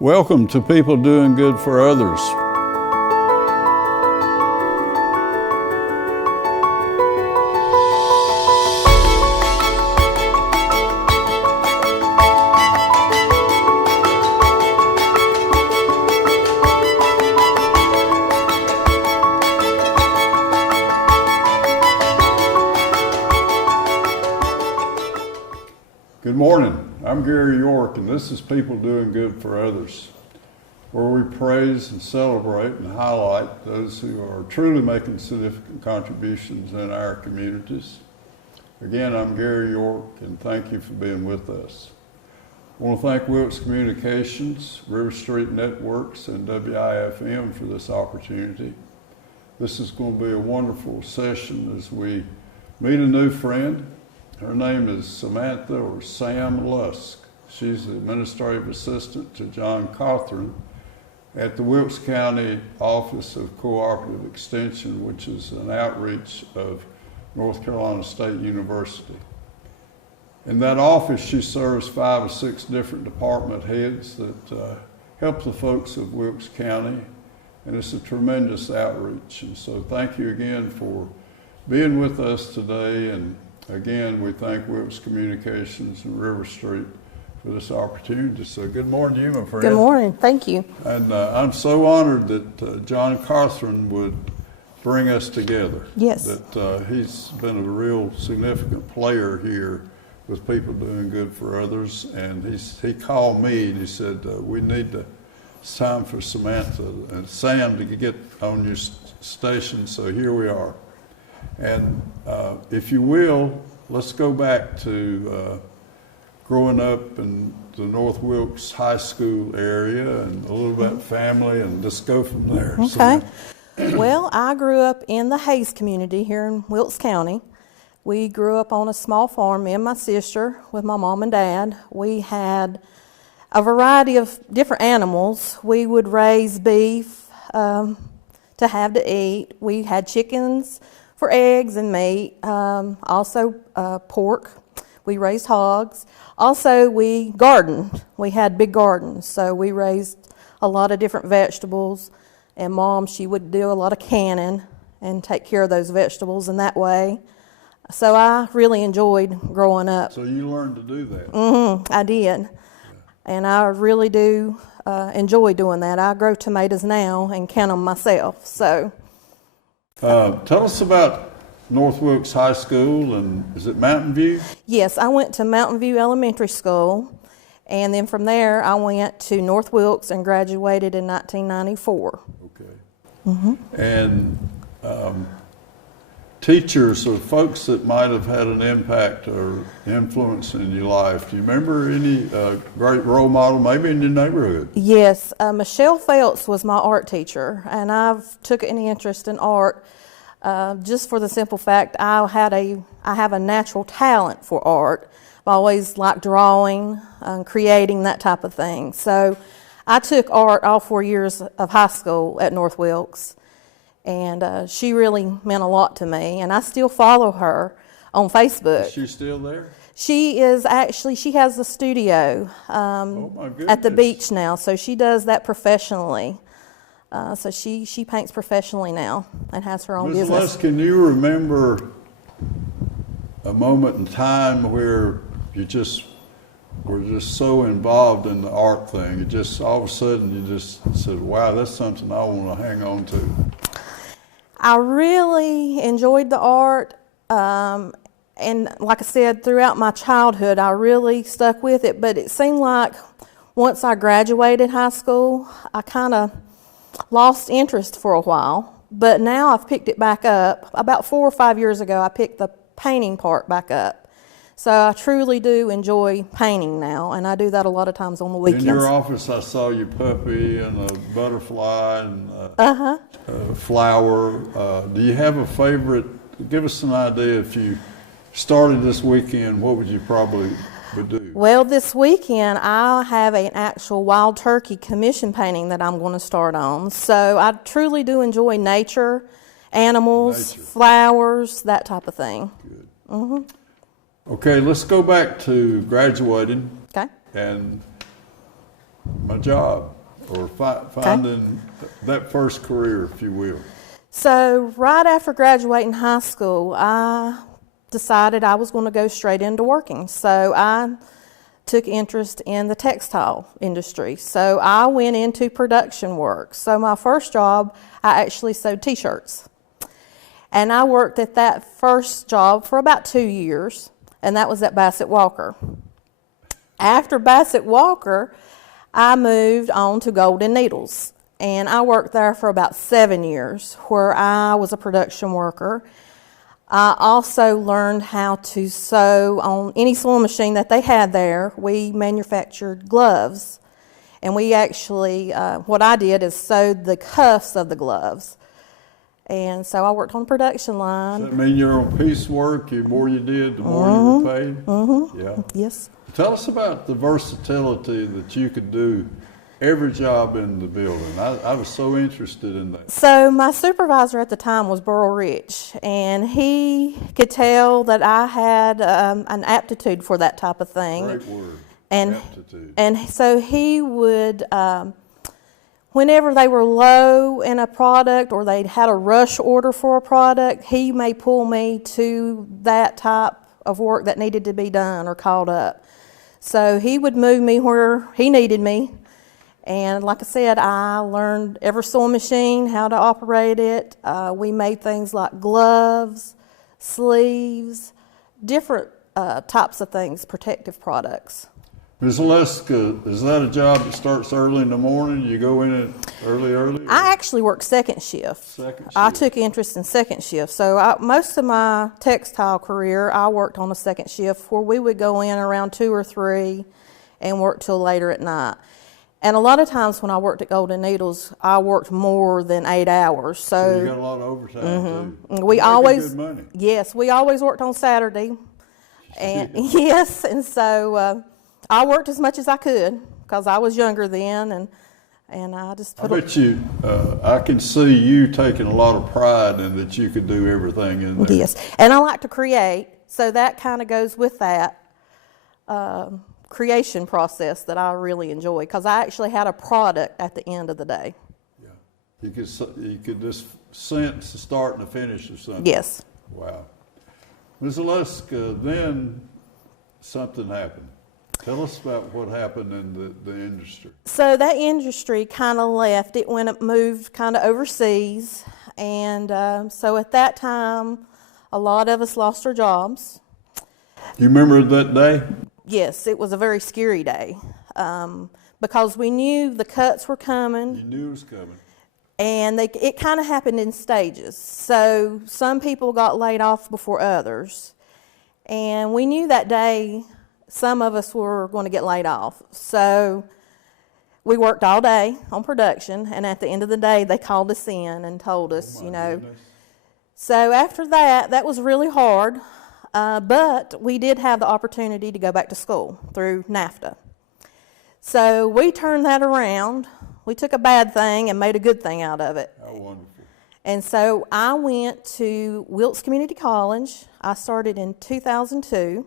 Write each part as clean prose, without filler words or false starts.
Welcome to People Doing Good for Others. Good morning. I'm Gary York, and this is People Doing Good for Others, where we praise and celebrate and highlight those who are truly making significant contributions in our communities. Again, I'm Gary York, and thank you for being with us. I want to thank Wilkes Communications, RiverStreet Networks, and WIFM for this opportunity. This is going to be a wonderful session as we meet a new friend. Her name is Samantha or Sam Lusk. She's the administrative assistant to John Cothran at the Wilkes County Office of Cooperative Extension, which is an outreach of North Carolina State University. In that office, she serves 5 or 6 different department heads that help the folks of Wilkes County, and it's a tremendous outreach. And so thank you again for being with us today, and again, we thank Wilkes Communications and RiverStreet for this opportunity. So good morning to you, my friend. Good morning. Thank you. And I'm so honored that John Cothran would bring us together. Yes. That he's been a real significant player here with People Doing Good for Others. And he called me and he said, it's time for Samantha and Sam to get on your station. So here we are. And if you will, let's go back to growing up in the North Wilkes High School area and a little bit family, and just go from there. Okay. Well, I grew up in the Hayes community here in Wilkes County. We grew up on a small farm, me and my sister, with my mom and dad. We had a variety of different animals. We would raise beef to have to eat. We had chickens for eggs and meat, also pork. We raised hogs. Also, we gardened. We had big gardens, so we raised a lot of different vegetables. And Mom, she would do a lot of canning and take care of those vegetables in that way. So I really enjoyed growing up. So you learned to do that? I did. Yeah. And I really do enjoy doing that. I grow tomatoes now and can them myself. So. Tell us about North Wilkes High School, and is it Mountain View? Yes, I went to Mountain View Elementary School, and then from there I went to North Wilkes and graduated in 1994. Okay. Mm-hmm. And teachers or folks that might have had an impact or influence in your life, do you remember any great role model, maybe in your neighborhood? Yes, Michelle Phelps was my art teacher, and I've took an interest in art just for the simple fact I have a natural talent for art. I always liked drawing, creating, that type of thing. So I took art all 4 years of high school at North Wilkes. And she really meant a lot to me, and I still follow her on Facebook. Is she still there? She is actually, she has a studio at the beach now, so she does that professionally. So she paints professionally now and has her own Ms. business. Lusk, can you remember a moment in time where you just were just so involved in the art thing? You just, all of a sudden, you just said, wow, that's something I want to hang on to. I really enjoyed the art, and like I said, throughout my childhood, I really stuck with it, but it seemed like once I graduated high school, I kind of lost interest for a while, but now I've picked it back up. About 4 or 5 years ago, I picked the painting part back up. So I truly do enjoy painting now, and I do that a lot of times on the weekends. In your office, I saw your puppy and a butterfly and a flower. Do you have a favorite? Give us an idea. If you started this weekend, what would you probably do? Well, this weekend, I have an actual wild turkey commission painting that I'm going to start on. So I truly do enjoy nature, animals, flowers, that type of thing. Good. Mm-hmm. Okay, let's go back to graduating. Okay. And my job, or finding that first career, if you will? So right after graduating high school, I decided I was going to go straight into working. So I took interest in the textile industry. So I went into production work. So my first job, I actually sewed t-shirts. And I worked at that first job for about 2 years, and that was at Bassett Walker. After Bassett Walker, I moved on to Golden Needles, and I worked there for about 7 years, where I was a production worker. I also learned how to sew on any sewing machine that they had there. We manufactured gloves, and we actually, what I did is sewed the cuffs of the gloves. And so I worked on the production line. Does that mean you're on piecework? The more you did, the more you were paid? Mm-hmm. Yeah. Yes. Tell us about the versatility that you could do every job in the building. I was so interested in that. So my supervisor at the time was Burl Rich, and he could tell that I had an aptitude for that type of thing. Great word, and, aptitude. And so he would, whenever they were low in a product or they had a rush order for a product, he may pull me to that type of work that needed to be done or called up. So he would move me where he needed me. And like I said, I learned every sewing machine, how to operate it. We made things like gloves, sleeves, different types of things, protective products. Ms. Lusk, is that a job that starts early in the morning? You go in it early? I actually work second shift. Second shift. I took interest in second shift. So most of my textile career, I worked on a second shift where we would go in around 2 or 3 and work till later at night. And a lot of times when I worked at Golden Needles, I worked more than 8 hours. So you got a lot of overtime too. We always, good money. Yes, we always worked on Saturday. And yes, and so I worked as much as I could because I was younger then, and I just put. I bet you, I can see you taking a lot of pride in that you could do everything in there. Yes, and I like to create, so that kind of goes with that creation process that I really enjoy because I actually had a product at the end of the day. Yeah, you could just sense the start and the finish of something. Yes. Wow. Ms. Lusk, then something happened. Tell us about what happened in the industry. So that industry kind of left. It moved kind of overseas. And so at that time, a lot of us lost our jobs. You remember that day? Yes, it was a very scary day because we knew the cuts were coming. You knew it was coming. And it kind of happened in stages. So some people got laid off before others. And we knew that day some of us were going to get laid off. So we worked all day on production, and at the end of the day, they called us in and told us, Goodness. So after that was really hard, but we did have the opportunity to go back to school through NAFTA. So we turned that around. We took a bad thing and made a good thing out of it. How wonderful. And so I went to Wilkes Community College. I started in 2002.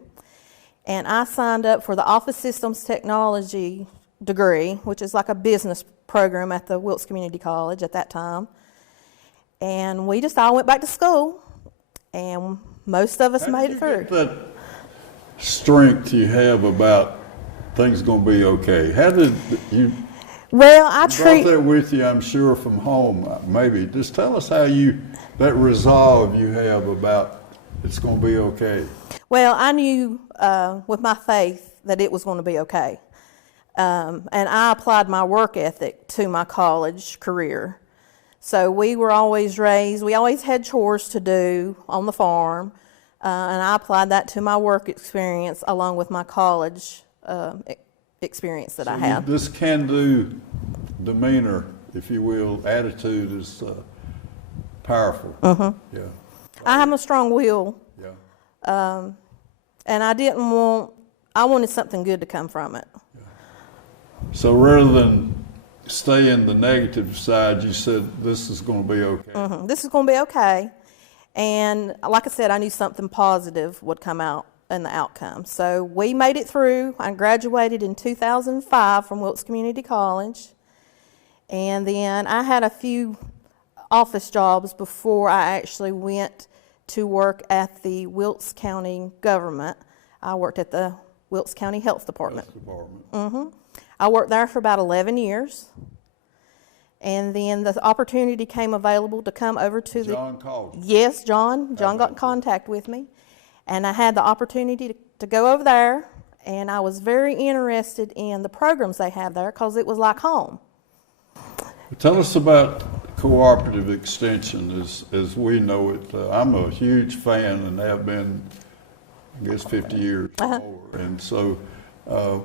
And I signed up for the Office Systems Technology degree, which is like a business program at the Wilkes Community College at that time. And we just all went back to school, and most of us made it through. Get that strength you have about things going to be okay. How did you? Well, I brought that with you, I'm sure, from home. Maybe just tell us how that resolve you have about it's going to be okay. Well, I knew with my faith that it was going to be okay. And I applied my work ethic to my college career. So we were always raised, we always had chores to do on the farm. And I applied that to my work experience along with my college experience that I had. This can-do demeanor, if you will, attitude is powerful. Yeah. I have a strong will. Yeah. And I wanted something good to come from it. So rather than stay in the negative side, you said this is going to be okay. This is going to be okay. And like I said, I knew something positive would come out in the outcome. So we made it through. I graduated in 2005 from Wilkes Community College. And then I had a few office jobs before I actually went to work at the Wilkes County government. I worked at the Wilkes County Health Department. I worked there for about 11 years. And then the opportunity came available to come over to John called you. Yes, John got in contact with me. And I had the opportunity to go over there, and I was very interested in the programs they have there because it was like home. Tell us about cooperative extension as we know it. I'm a huge fan and have been, I guess, 50 years or more. And so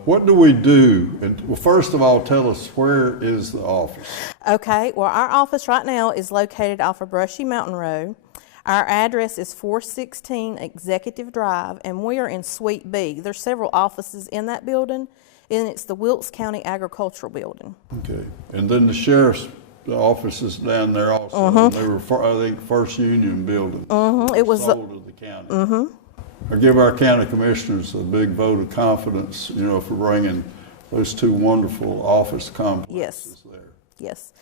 what do we do? And, well, first of all, tell us, where is the office? Okay, well, our office right now is located off of Brushy Mountain Road. Our address is 416 Executive Drive, and we are in Suite B. There's several offices in that building, and it's the Wilkes County Agricultural Building. Okay, and then the sheriff's office is down there also. They were, I think, First Union building. It was sold to the county. I give our county commissioners a big vote of confidence, you know, for bringing those two wonderful office complexes there. Yes.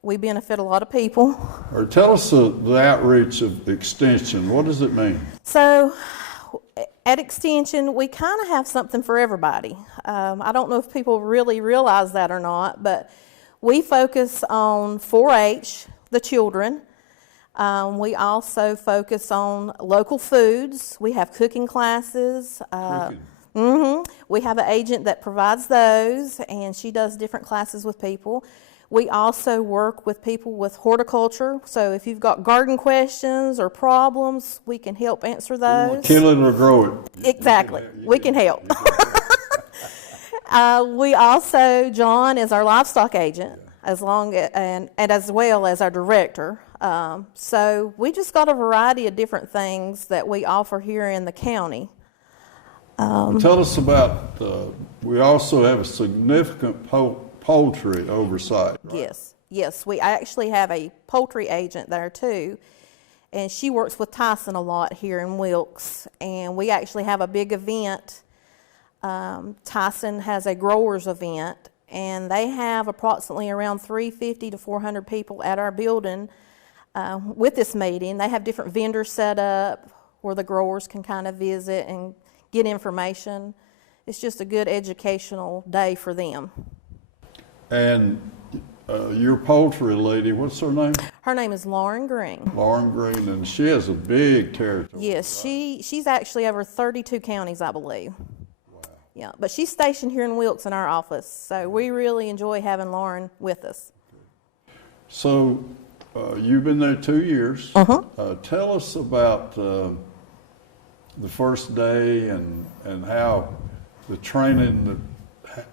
We benefit a lot of people. Or tell us the outreach of Extension. What does it mean? So at Extension, we kind of have something for everybody. I don't know if people really realize that or not, but we focus on 4-H, the children. We also focus on local foods. We have cooking classes. We have an agent that provides those, and she does different classes with people. We also work with people with horticulture, so if you've got garden questions or problems, we can help answer those. Kill it or grow it. Exactly. We can help. We also, John is our livestock agent, and as well as our director. So we just got a variety of different things that we offer here in the county. Tell us about, we also have a significant poultry oversight, right? Yes, we actually have a poultry agent there too, and she works with Tyson a lot here in Wilkes, and we actually have a big event. Tyson has a growers event, and they have approximately around 350 to 400 people at our building with this meeting. They have different vendors set up where the growers can kind of visit and get information. It's just a good educational day for them. And your poultry lady, what's her name? Her name is Lauren Green. Lauren Green, and she has a big territory. Yes, right? she's actually over 32 counties, I believe. Wow. Yeah, but she's stationed here in Wilkes in our office, so we really enjoy having Lauren with us. So you've been there 2 years. Tell us about the first day and how the training,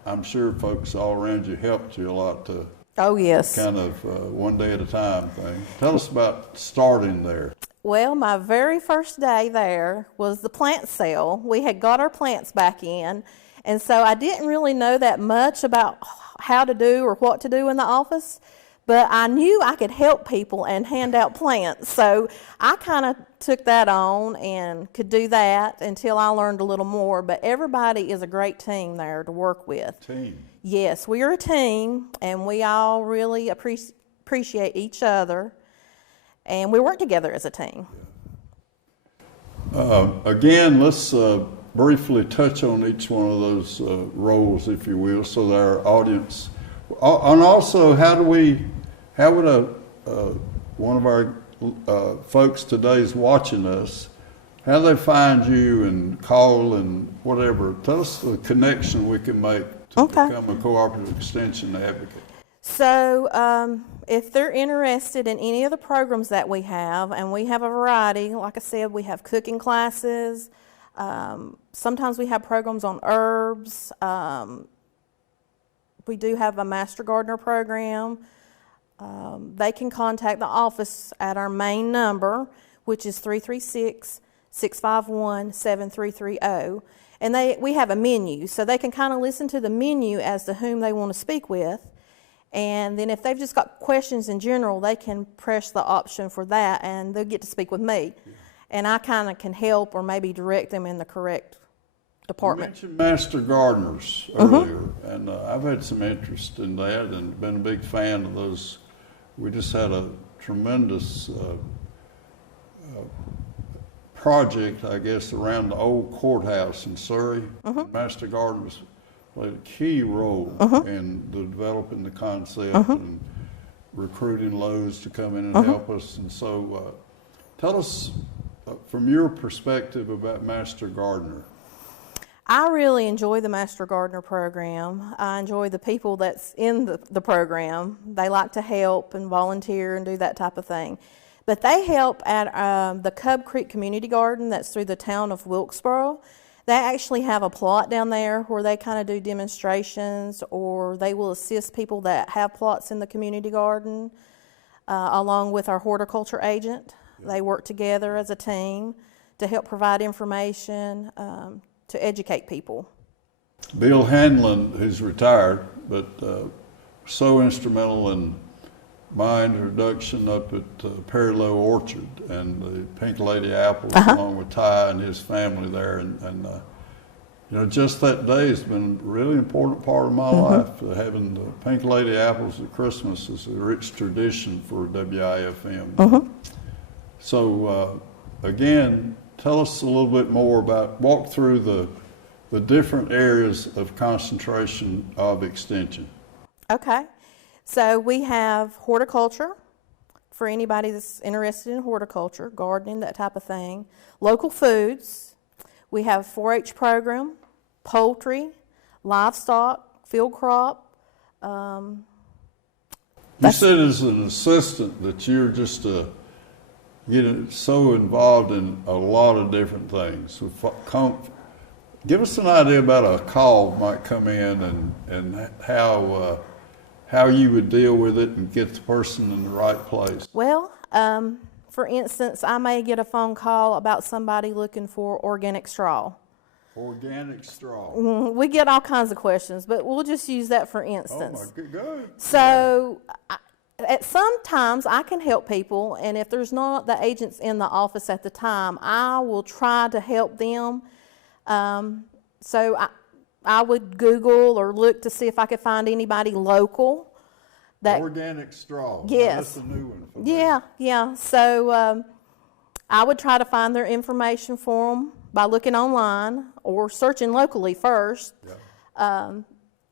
I'm sure folks all around you helped you a lot to kind of one day at a time thing. Tell us about starting there. Well, my very first day there was the plant sale. We had got our plants back in, and so I didn't really know that much about how to do or what to do in the office, but I knew I could help people and hand out plants. So I kind of took that on and could do that until I learned a little more. But everybody is a great team there to work with. Team. Yes, we are a team, and we all really appreciate each other, and we work together as a team. Again, let's briefly touch on each one of those roles, if you will, so that our audience, and also how would one of our folks today is watching us, how do they find you and call and whatever? Tell us the connection we can make to become a cooperative extension advocate. So if they're interested in any of the programs that we have, and we have a variety, like I said, we have cooking classes, sometimes we have programs on herbs, we do have a Master Gardener program. They can contact the office at our main number, which is 336-651-7330. And we have a menu, so they can kind of listen to the menu as to whom they want to speak with. And then if they've just got questions in general, they can press the option for that, and they'll get to speak with me. and I kind of can help or maybe direct them in the correct department. You mentioned master gardeners earlier, and I've had some interest in that and been a big fan of those. We just had a tremendous project, I guess, around the old courthouse in Surrey. Master gardeners played a key role in developing the concept and recruiting Lowe's to come in and help us. And so tell us from your perspective about Master Gardener. I really enjoy the Master Gardener program. I enjoy the people that's in the program. They like to help and volunteer and do that type of thing. But they help at the Cub Creek Community Garden that's through the town of Wilkesboro. They actually have a plot down there where they kind of do demonstrations, or they will assist people that have plots in the community garden along with our horticulture agent. They work together as a team to help provide information, to educate people. Bill Hanlon, who's retired, but so instrumental in my introduction up at Perry Lowe Orchard and the Pink Lady Apples, along with Ty and his family there. And you know, just that day has been a really important part of my life. Having the Pink Lady Apples at Christmas is a rich tradition for WIFM. So again, tell us a little bit more about, walk through the different areas of concentration of extension. Okay. So we have horticulture for anybody that's interested in horticulture, gardening, that type of thing. Local foods. We have 4-H program, poultry, livestock, field crop. You said as an assistant that you're just getting so involved in a lot of different things. Give us an idea about a call might come in and how you would deal with it and get the person in the right place. Well, for instance, I may get a phone call about somebody looking for organic straw. Organic straw. We get all kinds of questions, but we'll just use that for instance. Oh my good. So at sometimes I can help people, and if there's not the agents in the office at the time, I will try to help them. So I would Google or look to see if I could find anybody local. Organic straw. Yes. That's a new one for me. Yeah. So I would try to find their information for them by looking online or searching locally first. Yeah.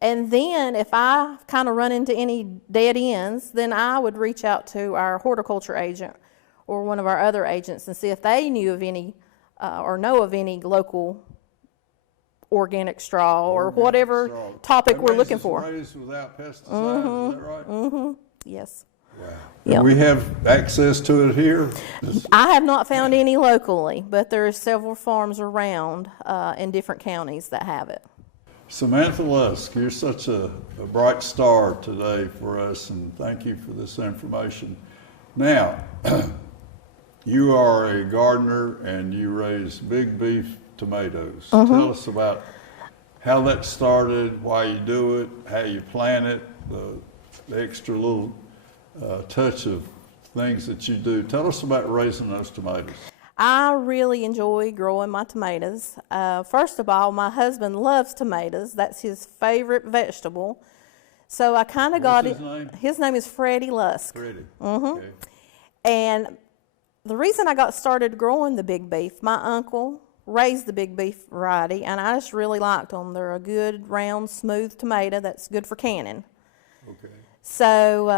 And then if I kind of run into any dead ends, then I would reach out to our horticulture agent or one of our other agents and see if they knew of any or know of any local organic straw or whatever topic we're looking for. Raised without pesticides, is that right? Yes. Wow. Yep. We have access to it here? I have not found any locally, but there are several farms around in different counties that have it. Samantha Lusk, you're such a bright star today for us, and thank you for this information. Now, you are a gardener and you raise big beef tomatoes. Tell us about how that started, why you do it, how you plant it, the extra little touch of things that you do. Tell us about raising those tomatoes. I really enjoy growing my tomatoes. First of all, my husband loves tomatoes. That's his favorite vegetable. So I kind of got it. What's his name? His name is Freddie Lusk. Freddie. Mm-hmm. Okay. And the reason I got started growing the big beef, my uncle raised the big beef variety, and I just really liked them. They're a good, round, smooth tomato that's good for canning. Okay. So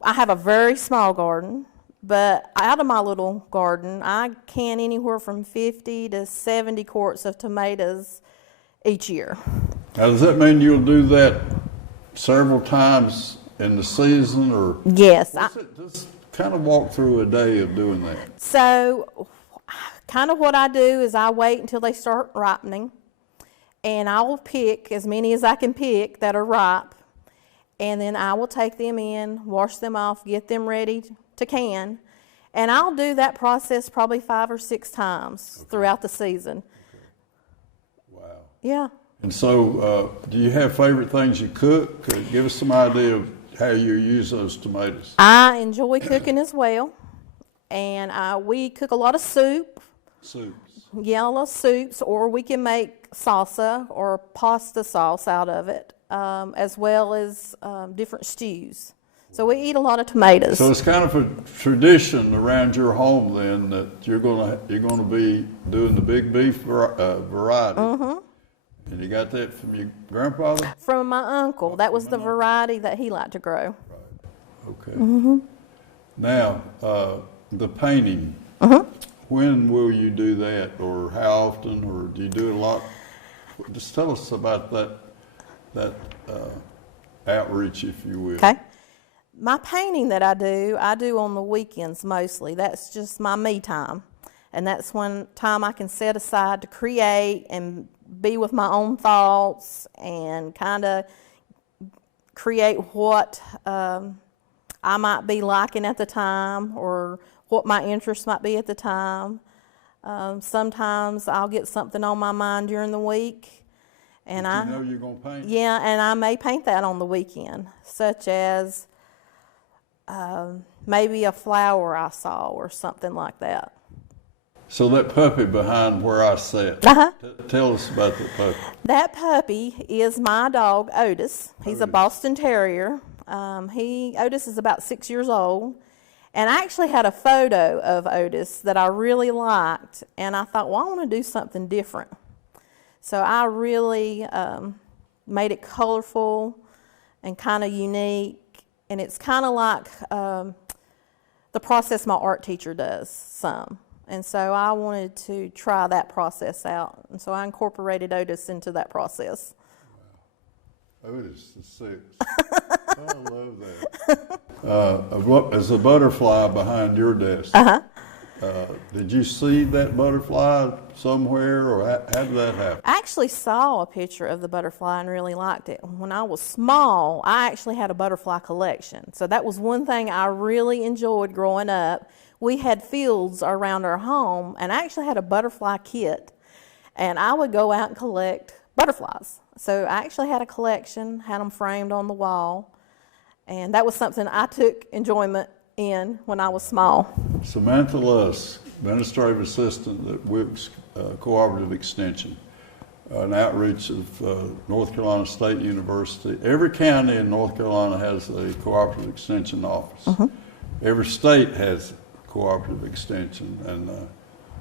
I have a very small garden. But out of my little garden, I can anywhere from 50 to 70 quarts of tomatoes each year. Now, does that mean you'll do that several times in the season, or? Yes. Just kind of walk through a day of doing that. So kind of what I do is I wait until they start ripening, and I will pick as many as I can pick that are ripe, and then I will take them in, wash them off, get them ready to can, and I'll do that process probably 5 or 6 times throughout the season. Okay. Wow. Yeah. And so, do you have favorite things you cook? Give us some idea of how you use those tomatoes. I enjoy cooking as well, and we cook a lot of soup. Soups. Yellow soups, or we can make salsa or pasta sauce out of it, as well as different stews. So we eat a lot of tomatoes. So it's kind of a tradition around your home then that you're gonna be doing the big beef variety. Mm-hmm. And you got that from your grandfather? From my uncle. That was the variety that he liked to grow. Right. Okay. Mm-hmm. Now, the painting. Mm-hmm. When will you do that, or how often, or do you do it a lot? Just tell us about that outreach, if you will. Okay. My painting that I do on the weekends mostly. That's just my me time. And that's one time I can set aside to create and be with my own thoughts and kind of create what I might be liking at the time, or what my interests might be at the time. Sometimes I'll get something on my mind during the week, and you know you're gonna paint. Yeah, and I may paint that on the weekend, such as maybe a flower I saw or something like that. So that puppy behind where I sat, tell us about the puppy. That puppy is my dog, Otis. He's a Boston Terrier. Otis is about 6 years old. And I actually had a photo of Otis that I really liked, and I thought, well, I want to do something different. So I really made it colorful and kind of unique, and it's kind of like the process my art teacher does some. And so I wanted to try that process out, and so I incorporated Otis into that process. Wow. Otis the sixth. I love that. As a butterfly behind your desk, did you see that butterfly somewhere, or how did that happen? I actually saw a picture of the butterfly and really liked it. When I was small, I actually had a butterfly collection. So that was one thing I really enjoyed growing up. We had fields around our home, and I actually had a butterfly kit, and I would go out and collect butterflies. So I actually had a collection, had them framed on the wall, and that was something I took enjoyment in when I was small. Samantha Lusk, Administrative Assistant at Wilkes Cooperative Extension, an outreach of North Carolina State University. Every county in North Carolina has a Cooperative Extension office. Every state has Cooperative Extension, and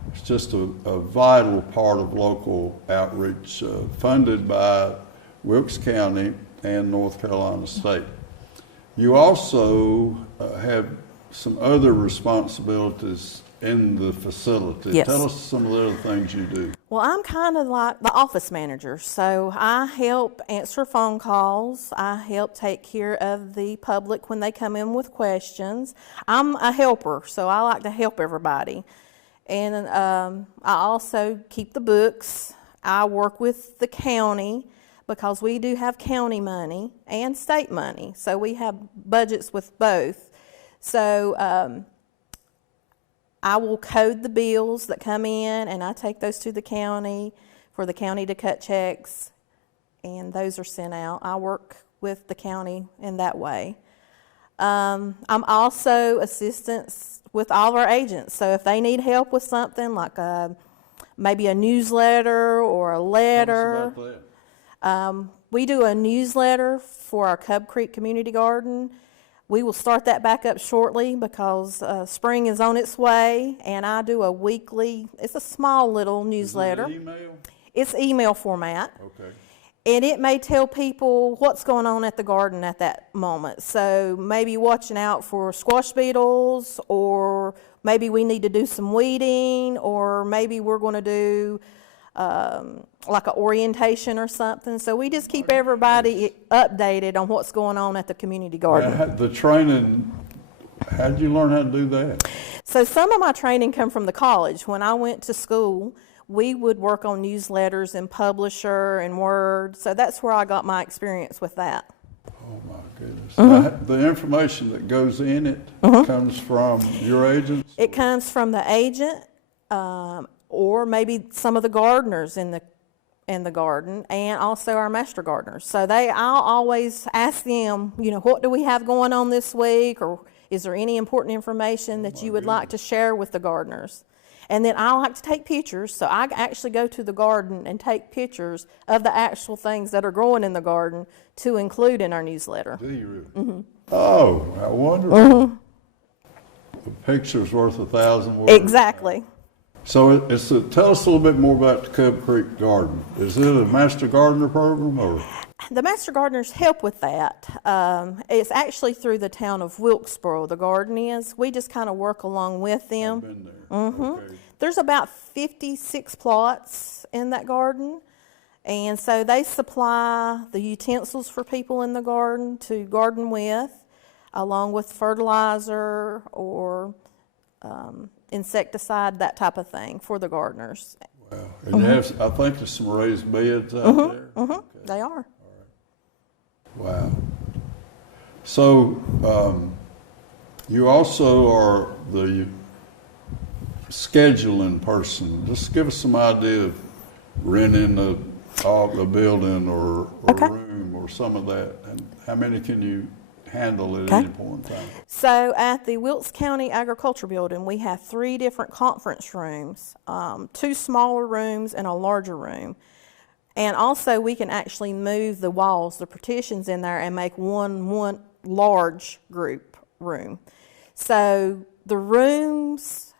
it's just a vital part of local outreach, funded by Wilkes County and North Carolina State. You also have some other responsibilities in the facility. Yes. Tell us some of the other things you do. Well, I'm kind of like the office manager, so I help answer phone calls. I help take care of the public when they come in with questions. I'm a helper, so I like to help everybody. And I also keep the books. I work with the county because we do have county money and state money, so we have budgets with both. So I will code the bills that come in, and I take those to the county for the county to cut checks, and those are sent out. I work with the county in that way. I'm also assistance with all of our agents, so if they need help with something like maybe a newsletter or a letter. Tell us about that. We do a newsletter for our Cub Creek Community Garden. We will start that back up shortly because spring is on its way, and I do a weekly, it's a small little newsletter. Is it email? It's email format. Okay. And it may tell people what's going on at the garden at that moment. So maybe watching out for squash beetles, or maybe we need to do some weeding, or maybe we're going to do like an orientation or something. So we just keep everybody updated on what's going on at the community garden. Yeah, the training, how did you learn how to do that? So some of my training come from the college. When I went to school, we would work on newsletters and Publisher and Word. So that's where I got my experience with that. Oh my goodness. Now, the information that goes in it comes from your agents? It comes from the agent, or maybe some of the gardeners in the garden, and also our master gardeners. So I'll always ask them, what do we have going on this week, or is there any important information that you would like to share with the gardeners? And then I like to take pictures, so I actually go to the garden and take pictures of the actual things that are growing in the garden to include in our newsletter. Do you really? Mm-hmm. Oh, how wonderful. Mm-hmm. A picture's worth 1,000 words. Exactly. So tell us a little bit more about the Cub Creek Garden. Is it a Master Gardener program or? The Master Gardeners help with that. It's actually through the town of Wilkesboro, the garden is. We just kind of work along with them. I've been there. Mm-hmm. Okay. There's about 56 plots in that garden. And so they supply the utensils for people in the garden to garden with, along with fertilizer or insecticide, that type of thing for the gardeners. Wow. And you have, I think there's some raised beds out there. Mm-hmm. Okay. They are. Wow. So you also are the scheduling person. Just give us some idea of renting a building or room or some of that. And how many can you handle at any point in time? So at the Wilkes County Agriculture Building, we have 3 different conference rooms, 2 smaller rooms and a larger room. And also we can actually move the walls, the partitions in there, and make one large group room. So the rooms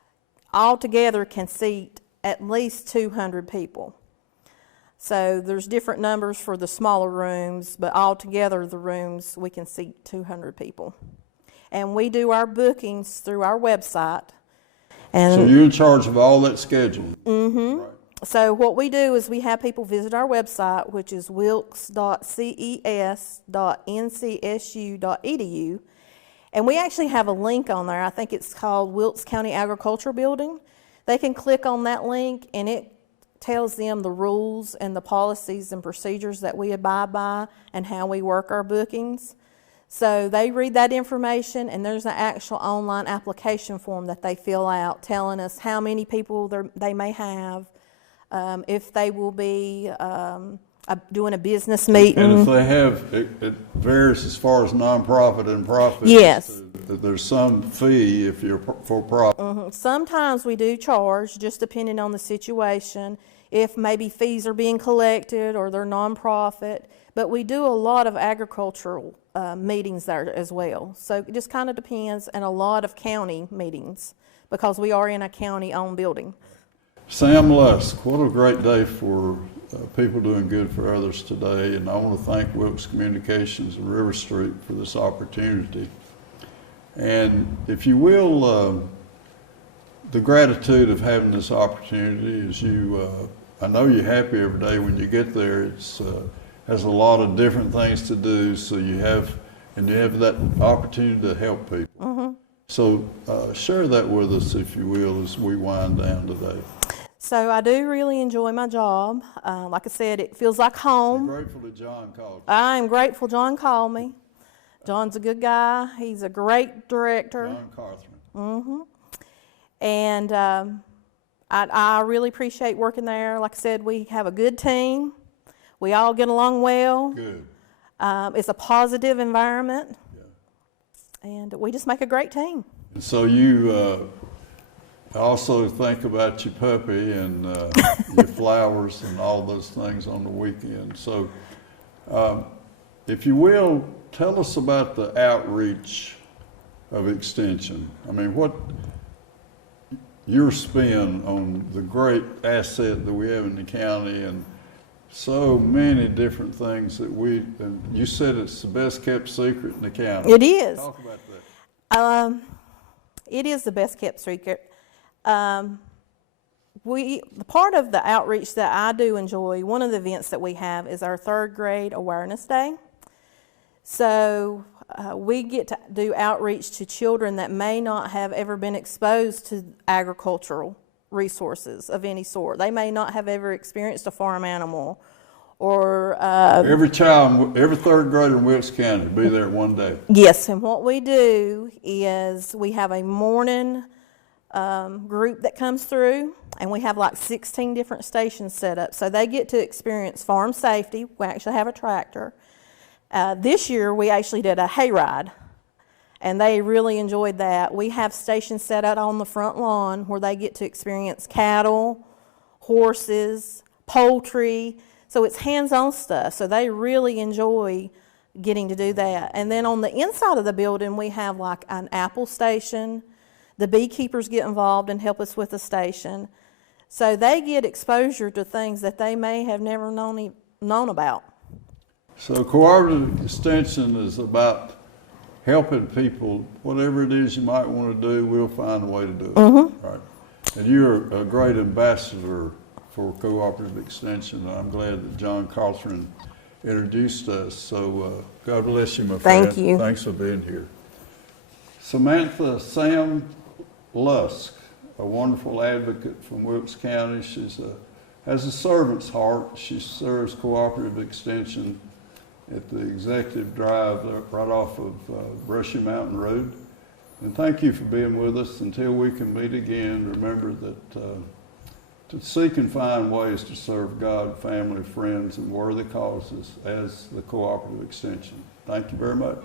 altogether can seat at least 200 people. So there's different numbers for the smaller rooms, but altogether the rooms we can seat 200 people. And we do our bookings through our website. And so you're in charge of all that scheduling? Mm-hmm. Right. So what we do is we have people visit our website, which is wilkes.ces.ncsu.edu, and we actually have a link on there. I think it's called Wilkes County Agriculture Building. They can click on that link, and it tells them the rules and the policies and procedures that we abide by and how we work our bookings. So they read that information, and there's an actual online application form that they fill out telling us how many people they may have, if they will be doing a business meeting. And if they have, it varies as far as nonprofit and profit. Yes. There's some fee if you're for profit. Mm-hmm. Sometimes we do charge, just depending on the situation, if maybe fees are being collected or they're nonprofit. But we do a lot of agricultural meetings there as well. So it just kind of depends, and a lot of county meetings because we are in a county-owned building. Sam Lusk, what a great day for people doing good for others today. And I want to thank Wilkes Communications and RiverStreet for this opportunity. And if you will, the gratitude of having this opportunity is I know you're happy every day when you get there. It's has a lot of different things to do, so you have that opportunity to help people. Mm-hmm. So share that with us, if you will, as we wind down today. So I do really enjoy my job. Like I said, it feels like home. I'm grateful that John called you. I'm grateful John called me. John's a good guy. He's a great director. John Carthman. Mm-hmm. And I really appreciate working there. Like I said, we have a good team. We all get along well. Good. It's a positive environment. Yeah. And we just make a great team. And so you also think about your puppy and your flowers and all those things on the weekend. So if you will, tell us about the outreach of Extension. I mean, what your spin on the great asset that we have in the county, and so many different things that and you said it's the best kept secret in the county. It is. Talk about that. It is the best kept secret. The part of the outreach that I do enjoy, one of the events that we have is our 3rd grade awareness day. So we get to do outreach to children that may not have ever been exposed to agricultural resources of any sort. They may not have ever experienced a farm animal or... every child, every 3rd grader in Wilkes County will be there one day. Yes, and what we do is we have a morning group that comes through, and we have like 16 different stations set up. So they get to experience farm safety. We actually have a tractor. This year we actually did a hayride. and they really enjoyed that. We have stations set out on the front lawn where they get to experience cattle, horses, poultry. So it's hands-on stuff. So they really enjoy getting to do that. And then on the inside of the building, we have like an apple station. The beekeepers get involved and help us with the station. So they get exposure to things that they may have never known about. So cooperative extension is about helping people. Whatever it is you might want to do, we'll find a way to do it. Mm-hmm. Right. And you're a great ambassador for cooperative extension. I'm glad that John Cochran introduced us. So God bless you, my friend. Thank you. Thanks for being here. Samantha Lusk, a wonderful advocate from Wilkes County. She has a servant's heart. She serves cooperative extension at the Executive Drive right off of Brushy Mountain Road. And thank you for being with us. Until we can meet again, remember that to seek and find ways to serve God, family, friends, and worthy causes as the cooperative extension. Thank you very much.